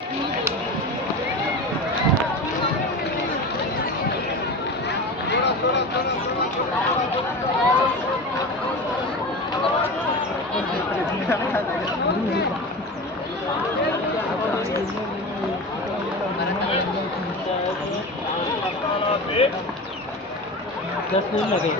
10 दिन लगे।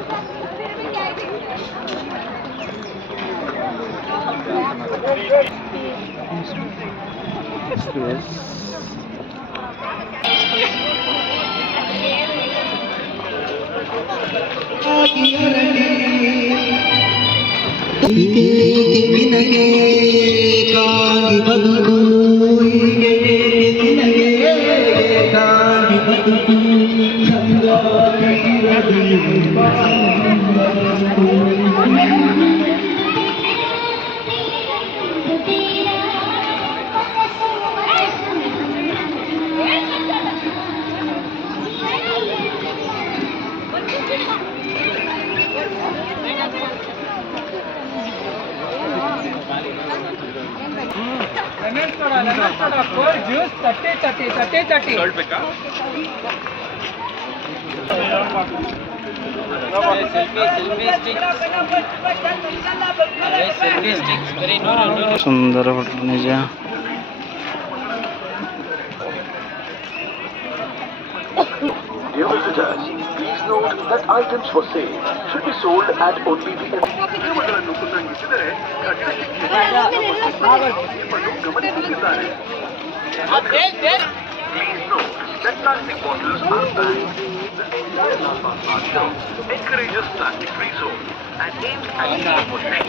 ಜ್ಯೂಸ್ ತಟ್ಟೆ ತಟ್ಟೆ ತಟ್ಟೆ ತಟ್ಟೆ ಸುಂದರ ಹೋಟೆಲ್ ನಿಜ. Dear visitors, please note that items for sale should be sold at only the Please note that plastic bottles are banned. Encourages plastic-free zone and aims at pollution.